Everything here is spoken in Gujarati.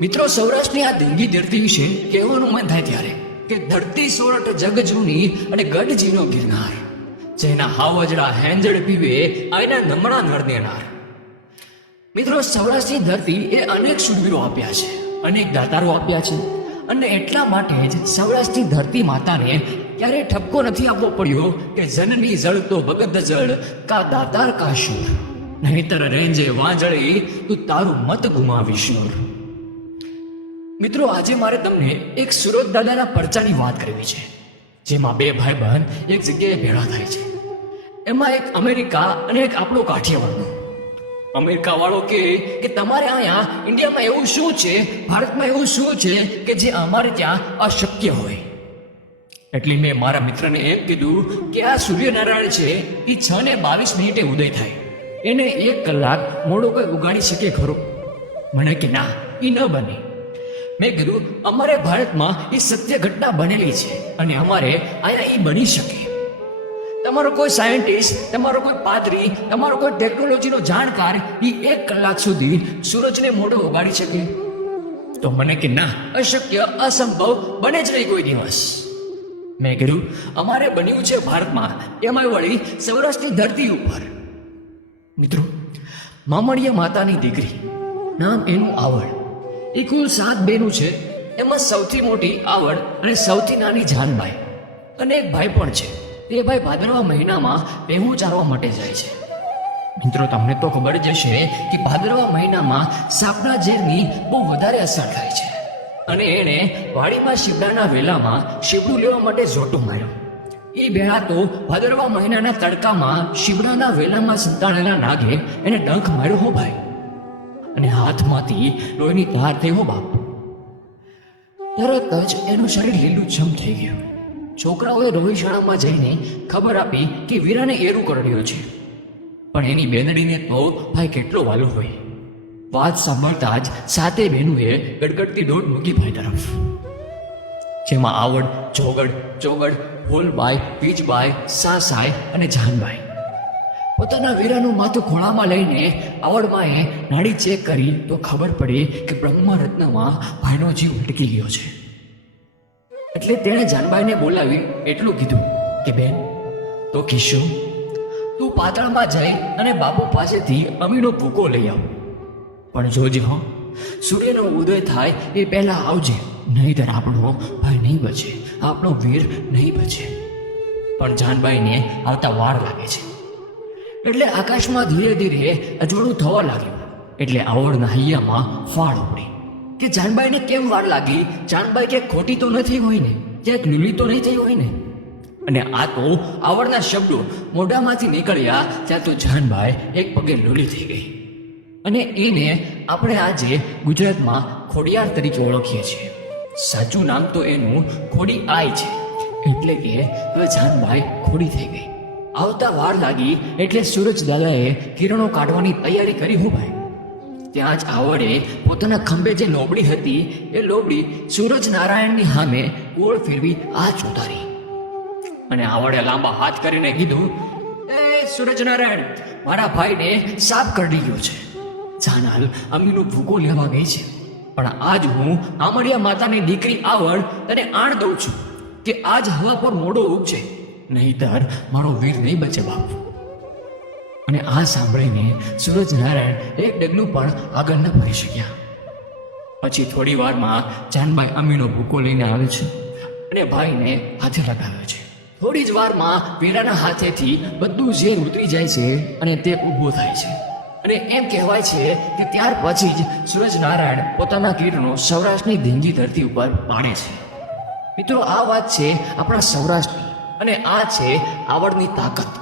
મિત્રો, સૌરાષ્ટ્રની આ દેંગી ધરતી વિશે કહેવાનું મન થાય ત્યારે કે ધરતી સોરઠ જગ જૂની અને ગઢજીનો ગિરનાર, જેના હાવજડા હેંજળ પીવે આયના નમણા નર. દેનાર મિત્રો, સૌરાષ્ટ્રની ધરતી એ અનેક શૂરવીરો આપ્યા છે, અનેક દાતારો આપ્યા છે, અને એટલા માટે જ સૌરાષ્ટ્રની ધરતી માતાને ક્યારેય ઠપકો નથી આપવો પડ્યો કે જનની જળ તો ભગત જળ, કા દાતાર કા શૂર. નહીતર રેંજે વાંજળી તું તારું મત ગુમાવીશ મિત્રો, આજે મારે તમને એક સુરત દાદાના પરચાની વાત કરવી છે, જેમાં બે ભાઈ બહેન એક જગ્યાએ ભેળા થાય છે. એમાં એક અમેરિકા અને એક આપણો કાઠિયાવાડનો. અમેરિકા વાળો કે કે તમારે અહીંયા ઇન્ડિયામાં એવું શું છે, ભારતમાં એવું શું છે કે જે અમારે ત્યાં અશક્ય હોય? એટલે મેં મારા મિત્રને એમ કીધું કે આ સૂર્યનારાયણ છે એ છ ને બાવીસ મિનિટે ઉદય થાય. એને એક કલાક મોડો કોઈ ઉગાડી શકે ખરો. મને કે ના એ ન બને. મેં કીધું, અમારે ભારતમાં એ સત્ય ઘટના બનેલી છે અને અમારે અહીંયા એ બની શકે. તમારો કોઈ સાયન્ટિસ્ટ, તમારો કોઈ પાદરી, તમારો કોઈ ટેકનોલોજીનો જાણકાર એ એક કલાક સુધી સૂરજને મોઢો ઉગાડી શકે? તો મને કે ના, અશક્ય, અસંભવ, બને જ નહીં કોઈ દિવસ. મેં કીધું, અમારે બન્યું છે ભારતમાં એમાં વળી સૌરાષ્ટ્રની ધરતી ઉપર. મિત્રો, મામણીય માતાની દીકરી, નામ એનું આવડ એ કુલ સાત બહેનો છે. એમાં સૌથી મોટી આવડ અને સૌથી નાની જાનભાઈ. અને એક ભાઈ પણ છે. એ ભાઈ ભાદરવા મહિનામાં પહેવું ચારવા માટે જાય છે. મિત્રો, તમને તો ખબર જ હશે કે ભાદરવા મહિનામાં સાપના ઝેરની બહુ વધારે અસર થાય છે. અને એણે વાડીમાં શીપડાના વેલામાં શીપડું લેવા માટે ઝોટું માર્યું. એ બેળા તો ભાદરવા મહિનાના તડકામાં શીપડાના વેલામાં સંતાડેલા નાગે એને ડંખ માર્યો, હો ભાઈ અને હાથમાંથી લોહીની ધાર થઈ બાપ. તરત જ એનું શરીર લીલુંછમ થઈ ગયું. છોકરાઓએ રોહિશાળામાં જઈને ખબર આપી કે વીરાને એરું કરડ્યો છે. પણ એની બેનડીને તો ભાઈ, કેટલો વાલો હોય. વાત સાંભળતા જ સાતે બહેનોએ ગડગડતી દોડ મૂકી ભાઈ તરફ. જેમાં આવડ જોગડ ચોગડ હોલબાઈ પીચબાઈ સાસાઈ અને જાનબાઈ પોતાના વીરાનું માથું ખોળામાં લઈને આવડમાએ નાડી ચેક કરી તો ખબર પડી કે બ્રહ્મરત્નમાં ભાઈનો જીવ અટકી ગયો છે. એટલે તેણે જાનબાઈને બોલાવી એટલું કીધું કે, બેન, તો કિશો તું પાતળામાં જઈ અને બાપુ પાસેથી અમીનો ભૂકો લઈ આવ. પણ જોજે હો, સૂર્યનો ઉદય થાય એ પહેલા આવજે, નહીતર આપણો ભાઈ નહીં બચે, આપણો વીર નહીં બચે. પણ જાનબાઈને આવતા વાર લાગે છે. એટલે આકાશમાં ધીરે ધીરે અજવાળું થવા લાગ્યું. એટલે આવડના હૈયામાં ફાળ ઉપડી કે જાનબાઈને કેમ વાર લાગી? જાનબાઈ કે ખોટી તો નથી હોય ને ક્યાંક લીલી તો નહીં થઈ હોય ને અને આ તો આવડના શબ્દો મોઢામાંથી નીકળ્યા ત્યાં તો જાનબાઈ એક પગે લૂલી થઈ ગઈ. અને એને આપણે આજે ગુજરાતમાં ખોડિયાર તરીકે ઓળખીએ છીએ. સાચું નામ તો એનું ખોડી આય છે. એટલે કે હવે જાનબાઈ ખોડી થઈ ગઈ. આવતા વાર લાગી એટલે સૂરજ દાદાએ કિરણો કાઢવાની તૈયારી કરી હું ભાઈ. ત્યાં જ આવડે પોતાના ખંભે જે લોબડી હતી, એ લોબડી સૂરજ નારાયણની સામે ગોળ ફેરવી હાથ ઉતારી. અને આવડે લાંબા હાથ કરીને કીધું, એ સૂરજ નારાયણ, મારા ભાઈને સાપ કરડી ગયો છે. જાનાલ, અમીનું ભૂકો લેવા ગઈ છે. પણ આજ હું આમળિયા માતાની દીકરી આવડ તને આણ દઉં છું, કે આજ હવા પર મોડો ઉગશે નહીતર મારો વીર નહીં બચે બાપ. અને આ સાંભળીને સૂરજ નારાયણ એક ડગલું પણ આગળ ન ભરી શક્યા. પછી થોડી વારમાં જાનબાઈ અમીનો ભૂકો લઈને આવે છે અને ભાઈને હાથે લગાવે છે. થોડી જ વારમાં વીરાના હાથેથી બધું ઝેર ઉતરી જાય છે અને તે ઊભો થાય છે. અને એમ કહેવાય છે કે ત્યાર પછી જ સૂરજ નારાયણ પોતાના કિરણો સૌરાષ્ટ્રની ધીંગી ધરતી ઉપર પાડે છે. મિત્રો, આ વાત છે આપણા સૌરાષ્ટ્રની. અને આ છે આવડની તાકાત.